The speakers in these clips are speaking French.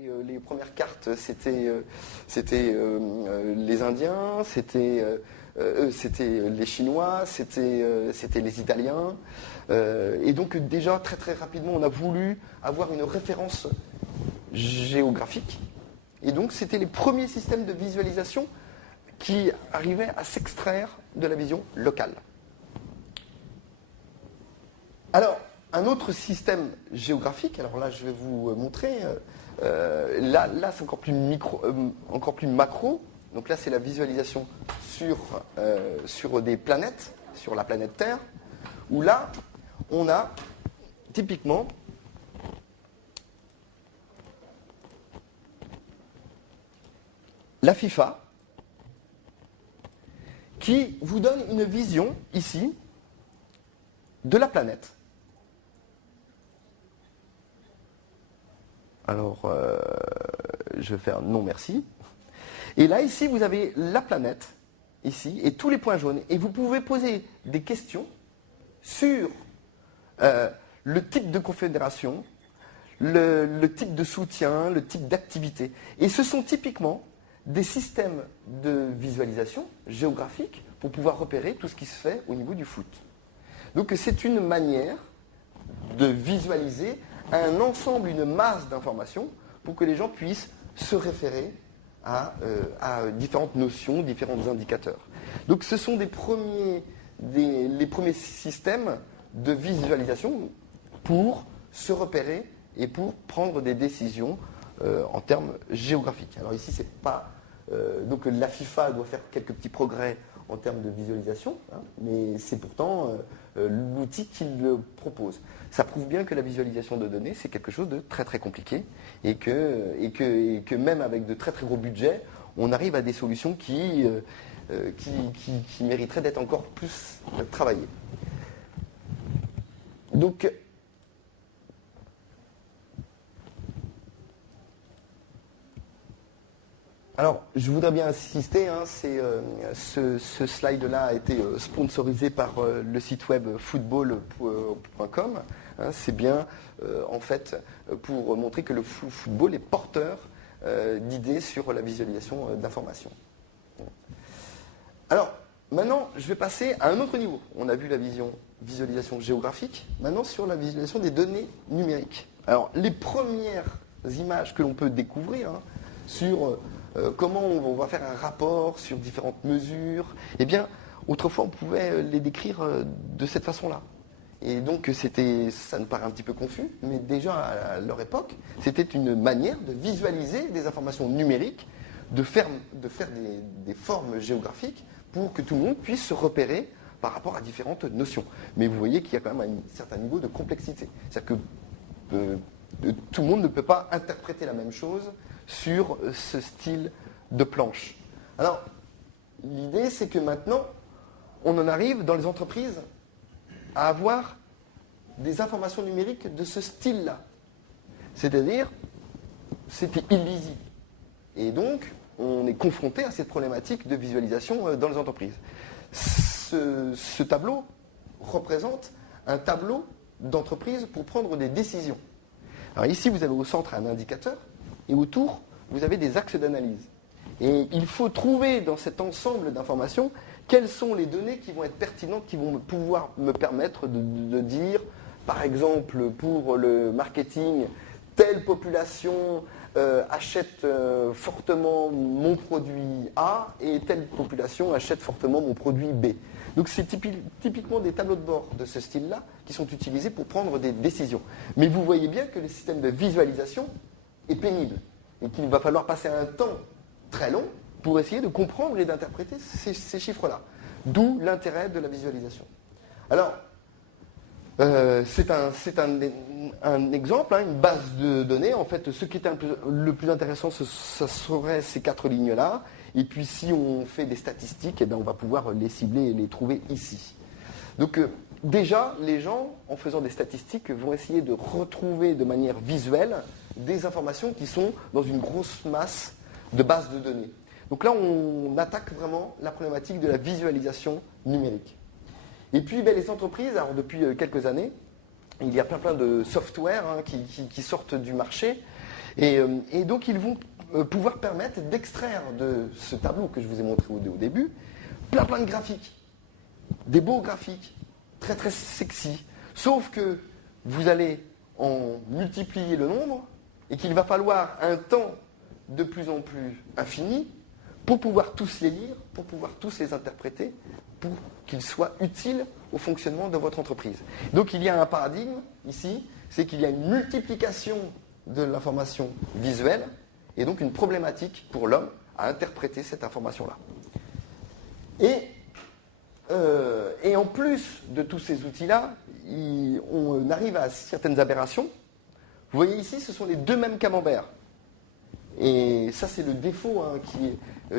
Les premières cartes, c'était les Indiens, c'était les Chinois, c'était les Italiens. Et donc déjà, très très rapidement, on a voulu avoir une référence géographique. Et donc c'était les premiers systèmes de visualisation qui arrivaient à s'extraire de la vision locale. Alors, un autre système géographique, alors là je vais vous montrer, là c'est encore plus macro, donc là c'est la visualisation sur des planètes, sur la planète Terre, où là on a typiquement la FIFA qui vous donne une vision ici de la planète. Alors, je vais faire non merci. Et là, ici, vous avez la planète, ici, et tous les points jaunes. Et vous pouvez poser des questions sur le type de confédération, le type de soutien, le type d'activité. Et ce sont typiquement des systèmes de visualisation géographique pour pouvoir repérer tout ce qui se fait au niveau du foot. Donc, c'est une manière de visualiser un ensemble, une masse d'informations pour que les gens puissent se référer à différentes notions, différents indicateurs. Donc ce sont les premiers systèmes de visualisation pour se repérer et pour prendre des décisions en termes géographiques. Alors ici, c'est pas... donc la FIFA doit faire quelques petits progrès en termes de visualisation, hein, mais c'est pourtant l'outil qu'il propose. Ça prouve bien que la visualisation de données, c'est quelque chose de très très compliqué et que même avec de très très gros budgets, on arrive à des solutions qui mériteraient d'être encore plus travaillées. Donc, alors, je voudrais bien insister, hein, ce slide-là a été sponsorisé par le site web football.com. Hein, c'est bien, en fait, pour montrer que le football est porteur d'idées sur la visualisation d'informations. Alors, maintenant, je vais passer à un autre niveau. On a vu la visualisation géographique, maintenant sur la visualisation des données numériques. Alors, les premières images que l'on peut découvrir hein, sur... comment on va faire un rapport sur différentes mesures. Eh bien, autrefois, on pouvait les décrire de cette façon-là. Et donc, ça nous paraît un petit peu confus, mais déjà à leur époque, c'était une manière de visualiser des informations numériques, de faire des formes géographiques pour que tout le monde puisse se repérer par rapport à différentes notions. Mais vous voyez qu'il y a quand même un certain niveau de complexité. C'est-à-dire que tout le monde ne peut pas interpréter la même chose sur ce style de planche. Alors, l'idée, c'est que maintenant, on en arrive dans les entreprises à avoir des informations numériques de ce style-là. C'est-à-dire, c'était illisible. Et donc, on est confronté à cette problématique de visualisation dans les entreprises. Ce tableau représente un tableau d'entreprise pour prendre des décisions. Alors ici, vous avez au centre un indicateur, et autour, vous avez des axes d'analyse. Et il faut trouver dans cet ensemble d'informations quelles sont les données qui vont être pertinentes, qui vont pouvoir me permettre de dire, par exemple, pour le marketing, telle population achète fortement mon produit A et telle population achète fortement mon produit B. Donc c'est typiquement des tableaux de bord de ce style-là qui sont utilisés pour prendre des décisions. Mais vous voyez bien que le système de visualisation est pénible et qu'il va falloir passer un temps très long pour essayer de comprendre et d'interpréter ces chiffres-là. D'où l'intérêt de la visualisation. Alors, c'est un exemple, hein, une base de données. En fait, ce qui est le plus intéressant, ce serait ces 4 lignes-là. Et puis, si on fait des statistiques, eh bien, on va pouvoir les cibler et les trouver ici. Donc, déjà, les gens, en faisant des statistiques, vont essayer de retrouver de manière visuelle des informations qui sont dans une grosse masse de bases de données. Donc là, on attaque vraiment la problématique de la visualisation numérique. Et puis, les entreprises, alors depuis quelques années, il y a plein de software hein, qui sortent du marché Et donc ils vont pouvoir permettre d'extraire de ce tableau que je vous ai montré au début, plein de graphiques, des beaux graphiques, très très sexy, sauf que vous allez en multiplier le nombre et qu'il va falloir un temps de plus en plus infini pour pouvoir tous les lire, pour pouvoir tous les interpréter, pour qu'ils soient utiles au fonctionnement de votre entreprise. Donc il y a un paradigme ici, c'est qu'il y a une multiplication de l'information visuelle et donc une problématique pour l'homme à interpréter cette information-là. Et en plus de tous ces outils-là, on arrive à certaines aberrations. Vous voyez ici, ce sont les deux mêmes camemberts. Et ça, c'est le défaut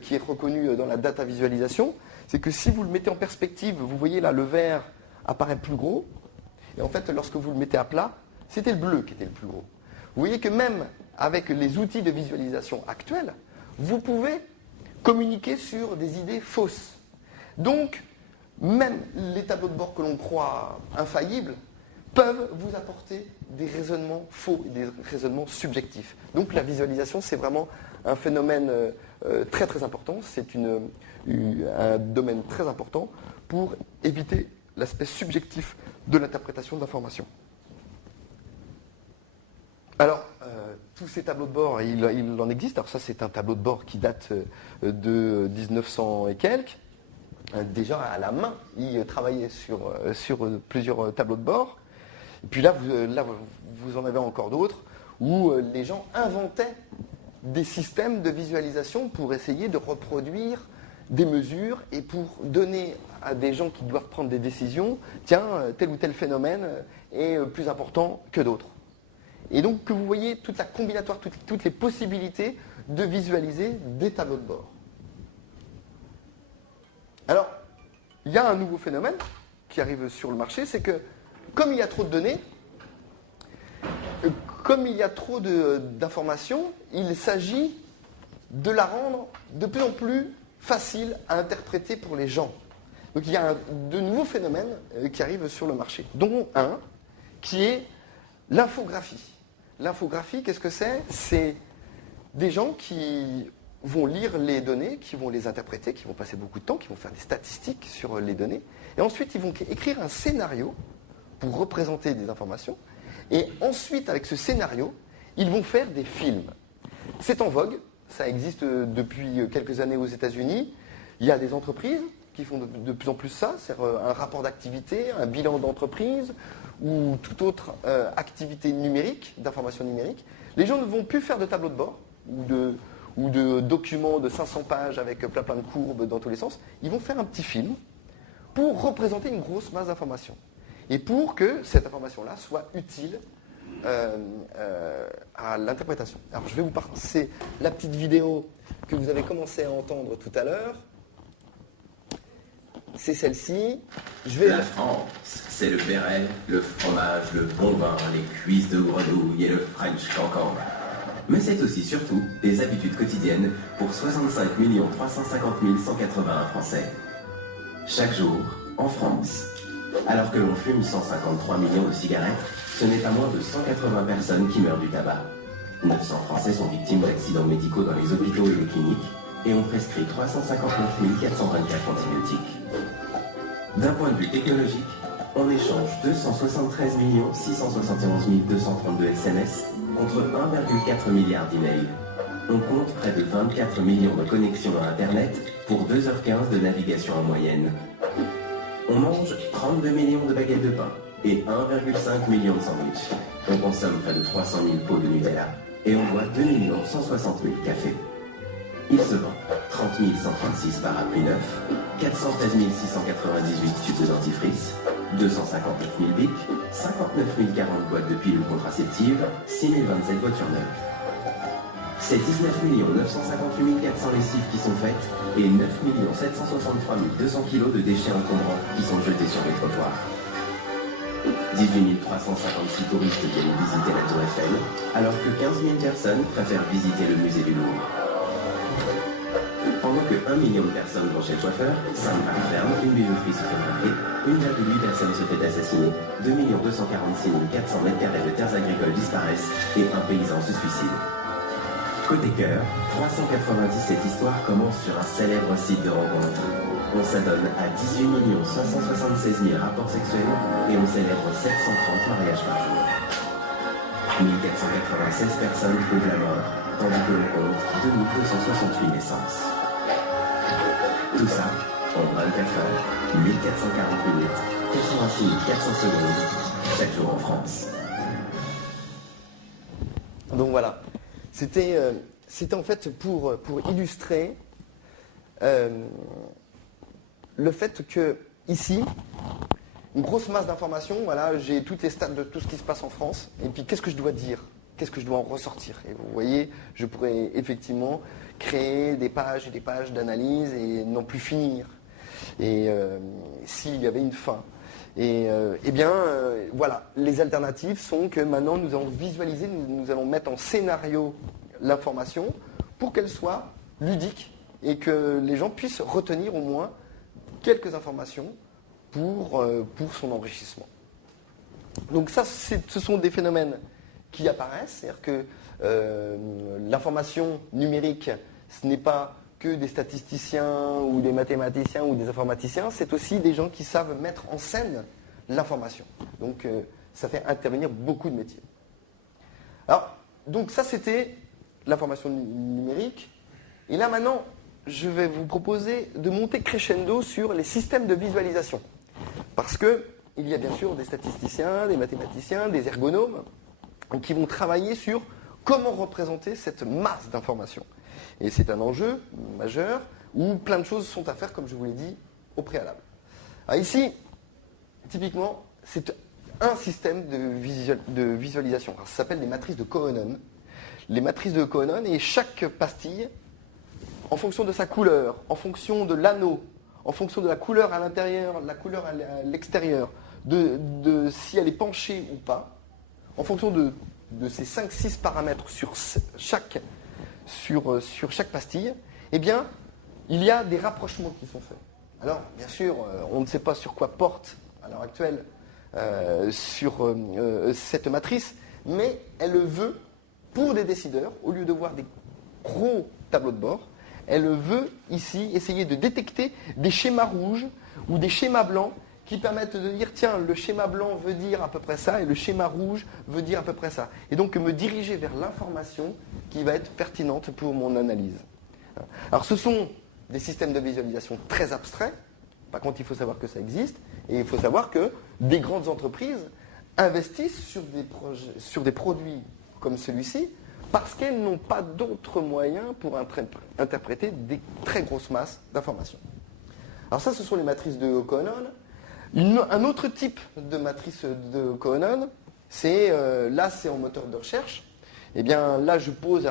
qui est reconnu dans la data visualisation. C'est que si vous le mettez en perspective, vous voyez là, le vert apparaît plus gros. Et en fait, lorsque vous le mettez à plat, c'était le bleu qui était le plus gros. Vous voyez que même avec les outils de visualisation actuels, vous pouvez communiquer sur des idées fausses. Donc, même les tableaux de bord que l'on croit infaillibles peuvent vous apporter des raisonnements faux, des raisonnements subjectifs. Donc la visualisation, c'est vraiment un phénomène très très important, c'est un domaine très important pour éviter l'aspect subjectif de l'interprétation de l'information. Alors, tous ces tableaux de bord, il en existe. Alors ça, c'est un tableau de bord qui date de 1900 et quelques. Déjà à la main, il travaillait sur plusieurs tableaux de bord. Et puis là, vous en avez encore d'autres où les gens inventaient des systèmes de visualisation pour essayer de reproduire des mesures et pour donner à des gens qui doivent prendre des décisions, tiens, tel ou tel phénomène est plus important que d'autres. Et donc que vous voyez toute la combinatoire, toutes les possibilités de visualiser des tableaux de bord. Alors, il y a un nouveau phénomène qui arrive sur le marché, c'est que comme il y a trop de données, comme il y a trop d'informations, il s'agit de la rendre de plus en plus facile à interpréter pour les gens. Donc il y a de nouveaux phénomènes qui arrivent sur le marché, dont un qui est l'infographie. L'infographie, qu'est-ce que c'est? C'est des gens qui vont lire les données, qui vont les interpréter, qui vont passer beaucoup de temps, qui vont faire des statistiques sur les données, et ensuite ils vont écrire un scénario pour représenter des informations, et ensuite avec ce scénario, ils vont faire des films. C'est en vogue, ça existe depuis quelques années aux États-Unis. Il y a des entreprises qui font de plus en plus ça, c'est un rapport d'activité, un bilan d'entreprise, ou toute autre activité numérique, d'information numérique. Les gens ne vont plus faire de tableau de bord, ou de documents de 500 pages avec plein de courbes dans tous les sens. Ils vont faire un petit film pour représenter une grosse masse d'informations. Et pour que cette information-là soit utile à l'interprétation. Alors je vais vous passer la petite vidéo que vous avez commencé à entendre tout à l'heure. C'est celle-ci. La France, c'est le béret, le fromage, le bon vin, les cuisses de grenouille et le French cancan. Mais c'est aussi surtout des habitudes quotidiennes pour 65 350 181 Français. Chaque jour, en France, alors que l'on fume 153 millions de cigarettes, ce n'est pas moins de 180 personnes qui meurent du tabac. 900 Français sont victimes d'accidents médicaux dans les hôpitaux et les cliniques, et on prescrit 359 424 antibiotiques. D'un point de vue technologique, on échange 273 671 232 SMS contre 1,4 milliard d'emails. On compte près de 24 millions de connexions à Internet pour 2h15 de navigation en moyenne. On mange 32 millions de baguettes de pain et 1,5 million de sandwichs. On consomme près de 300 000 pots de Nutella et on boit 2 160 000 cafés. Il se vend 30 136 parapluies neufs, 413 698 tubes de dentifrice, 259 000 bics, 59 040 boîtes de pilules contraceptives, 6 027 voitures neuves. C'est 19 958 400 lessives qui sont faites et 9 763 200 kilos de déchets encombrants qui sont jetés sur les trottoirs. 18 356 touristes viennent visiter la Tour Eiffel, alors que 15 000 personnes préfèrent visiter le musée du Louvre. Pendant que 1 million de personnes vont chez le coiffeur, 5 Paris ferme, une bijouterie se fait braquer, 1,8 personnes se fait assassiner, 2 246 400 mètres carrés de terres agricoles disparaissent et un paysan se suicide. Côté cœur, 397 histoires commencent sur un célèbre site de rencontre. On s'adonne à 18 576 000 rapports sexuels et on célèbre 730 mariages par jour. 1496 personnes trouvent la mort, tandis que l'on compte 2268 naissances. Tout ça en 24 heures, 1440 minutes, 86 400 secondes, chaque jour en France. Donc voilà, c'était en fait pour illustrer le fait que ici, une grosse masse d'informations, voilà, j'ai toutes les stats de tout ce qui se passe en France, et puis qu'est-ce que je dois dire, qu'est-ce que je dois en ressortir. Et vous voyez, je pourrais effectivement créer des pages et des pages d'analyse et n'en plus finir. Et s'il y avait une fin. Et voilà, les alternatives sont que maintenant nous allons visualiser, nous allons mettre en scénario l'information pour qu'elle soit ludique et que les gens puissent retenir au moins quelques informations pour son enrichissement. Donc ça, ce sont des phénomènes qui apparaissent, c'est-à-dire que l'information numérique, ce n'est pas que des statisticiens ou des mathématiciens ou des informaticiens, c'est aussi des gens qui savent mettre en scène l'information. Donc ça fait intervenir beaucoup de métiers. Alors, donc ça c'était l'information numérique. Et là maintenant, je vais vous proposer de monter crescendo sur les systèmes de visualisation. Parce que il y a bien sûr des statisticiens, des mathématiciens, des ergonomes qui vont travailler sur comment représenter cette masse d'informations. Et c'est un enjeu majeur où plein de choses sont à faire, comme je vous l'ai dit, au préalable. Alors ici, typiquement, c'est un système de visualisation. Alors, ça s'appelle les matrices de Cohen. Les matrices de Cohen, et chaque pastille, en fonction de sa couleur, en fonction de l'anneau, en fonction de la couleur à l'intérieur, la couleur à l'extérieur, de si elle est penchée ou pas, en fonction de ces 5-6 paramètres sur chaque pastille, eh bien, il y a des rapprochements qui sont faits. Alors, bien sûr, on ne sait pas sur quoi porte, à l'heure actuelle, sur cette matrice, mais elle veut, pour des décideurs, au lieu de voir des gros tableaux de bord, elle veut ici essayer de détecter des schémas rouges ou des schémas blancs qui permettent de dire, tiens, le schéma blanc veut dire à peu près ça et le schéma rouge veut dire à peu près ça. Et donc me diriger vers l'information qui va être pertinente pour mon analyse. Alors ce sont des systèmes de visualisation très abstraits. Par contre, il faut savoir que ça existe et il faut savoir que des grandes entreprises investissent sur des produits comme celui-ci parce qu'elles n'ont pas d'autres moyens pour interpréter des très grosses masses d'informations. Alors ça, ce sont les matrices de Cohen. Un autre type de matrice de Cohen, c'est en moteur de recherche. Eh bien là, j'ai posé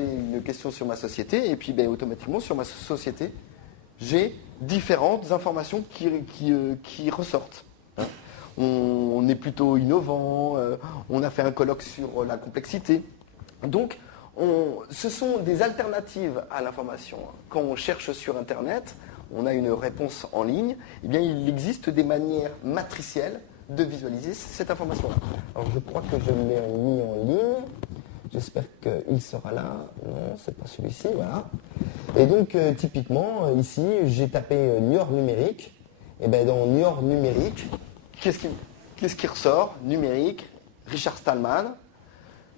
une question sur ma société et puis automatiquement sur ma société, j'ai différentes informations qui ressortent. On est plutôt innovant, on a fait un colloque sur la complexité. Donc, ce sont des alternatives à l'information. Quand on cherche sur Internet, on a une réponse en ligne, eh bien, il existe des manières matricielles de visualiser cette information-là. Alors, je crois que je l'ai mis en ligne. J'espère qu'il sera là. Non, c'est pas celui-ci, voilà. Et donc, typiquement, ici, j'ai tapé Niort numérique. Et bien, dans Niort numérique, qu'est-ce qui ressort? Numérique, Richard Stallman,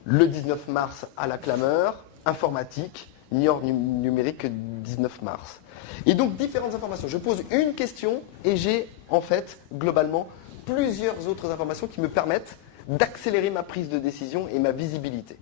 le 19 mars à la clameur, informatique, Niort numérique 19 mars. Et donc, différentes informations. Je pose une question et j'ai, en fait, globalement, plusieurs autres informations qui me permettent d'accélérer ma prise de décision et ma visibilité.